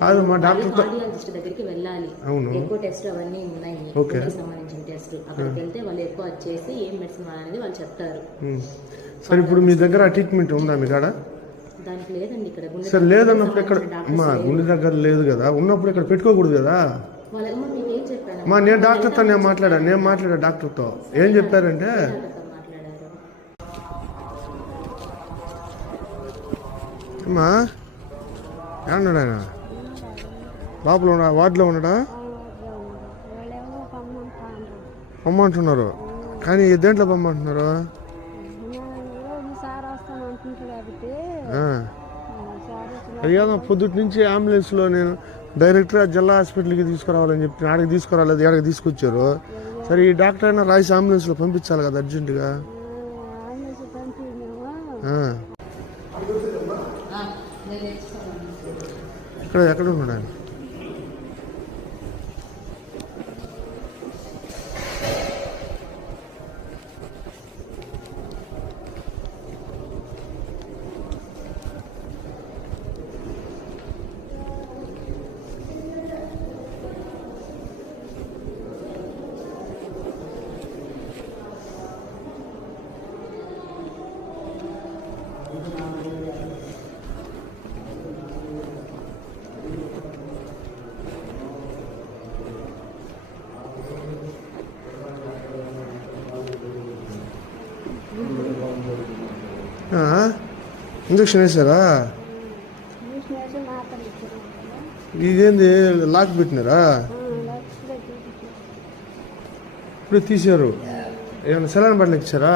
కాదు మా doctor cardiologist దగ్గరికి వెళ్ళాలి. అవును, ఎక్కువ టెస్ట్ అవన్నీ ఉన్నాయి, ఓకే, సంబంధించిన టెస్ట్. అక్కడికి వెళ్తే వాళ్ళు ఎక్కువ చేసి ఏం మెడిసిన్ అనేది వాళ్ళు చెప్తారు. సరే ఇప్పుడు మీ దగ్గర ట్రీట్మెంట్ ఉందా మీ కాడ? దానికి లేదండి ఇక్కడ. సరే లేదన్నప్పుడు ఇక్కడ మా గుండె దగ్గర లేదు కదా, ఉన్నప్పుడు ఇక్కడ పెట్టుకోకూడదు కదా. మా నేను డాక్టర్తో నేను మాట్లాడా డాక్టర్తో. ఏం చెప్పారంటే అమ్మా ఏమన్నాడు ఆయన? లోపల ఉన్నా వార్డులో ఉన్నాడా? పొమ్మంటున్నారు, కానీ దేంట్లో పొమ్మంటున్నారు? అయ్యాదో పొద్దుటి నుంచి అంబులెన్స్లో నేను డైరెక్ట్గా జిల్లా హాస్పిటల్కి తీసుకురావాలని చెప్పి ఆడికి తీసుకురాలేదు, ఆడికి తీసుకొచ్చారు. సరే ఈ డాక్టర్ అయినా రాసి అంబులెన్స్లో పంపించాలి కదా అర్జెంటుగా. ఎక్కడ ఉన్నాడు ఆయన? ఇంజక్షన్ వేసారా? ఇదేంది లాక్ పెట్టినారా? ఇప్పుడు తీసారు. ఏమైనా సెలైన్ బట్టలు ఇచ్చారా?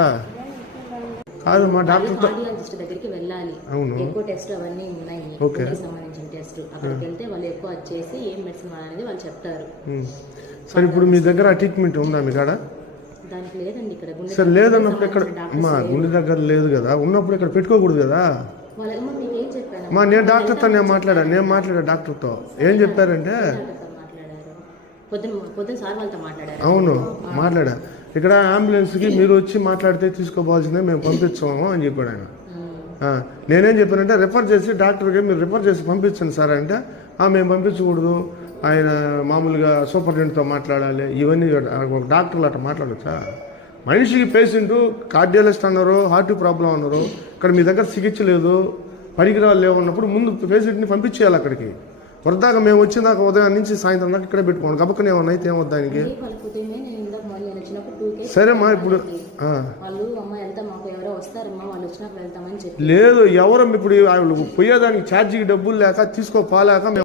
కాదు మా డాక్టర్ కార్డియాలజిస్ట్ దగ్గరికి వెళ్ళాలి. అవును, ఎక్కువ టెస్ట్ అవన్నీ ఉన్నాయి, ఓకే, సంబంధించిన టెస్ట్. అక్కడికి వెళ్తే వాళ్ళు ఎక్కువ చేసి ఏం మెడిసిన్ అనేది వాళ్ళు చెప్తారు. సరే ఇప్పుడు మీ దగ్గర ట్రీట్మెంట్ ఉందా మీ కాడ? దానికి లేదండి ఇక్కడ. సరే లేదన్నప్పుడు ఇక్కడ మా గుండె దగ్గర లేదు కదా, ఉన్నప్పుడు ఇక్కడ పెట్టుకోకూడదు కదా. మా నేను డాక్టర్తో నేను మాట్లాడా డాక్టర్తో. ఏం చెప్పారంటే అవును మాట్లాడా, ఇక్కడ అంబులెన్స్కి మీరు వచ్చి మాట్లాడితే తీసుకోవాల్సిందే, మేము పంపించాము అని చెప్పాడు ఆయన. నేనేం చెప్పానంటే రిఫర్ చేసి డాక్టర్కి మీరు రిఫర్ చేసి పంపించండి సార్ అంటే, మేము పంపించకూడదు, ఆయన మామూలుగా సూపరింటెండెంట్తో మాట్లాడాలి. ఇవన్నీ ఒక డాక్టర్లు అట్లా మాట్లాడచ్చా? మనిషికి పేషెంట్ కార్డియాలజిస్ట్ అన్నారు, హార్ట్ ప్రాబ్లం అన్నారు, ఇక్కడ మీ దగ్గర చికిత్స లేదు, పరికరాలు లేవన్నప్పుడు ముందు పేషెంట్ని పంపించేయాలి అక్కడికి. వరదాకా మేము వచ్చిందాక ఉదయం నుంచి సాయంత్రం దాకా ఇక్కడే పెట్టుకోండి. గబక్కనే ఏమన్నా అయితే ఏమవుతుంది ఆయనకి? సరే మా ఇప్పుడు లేదు ఎవరు ఇప్పుడు పోయేదానికి ఛార్జీకి డబ్బులు లేక తీసుకోపోలేక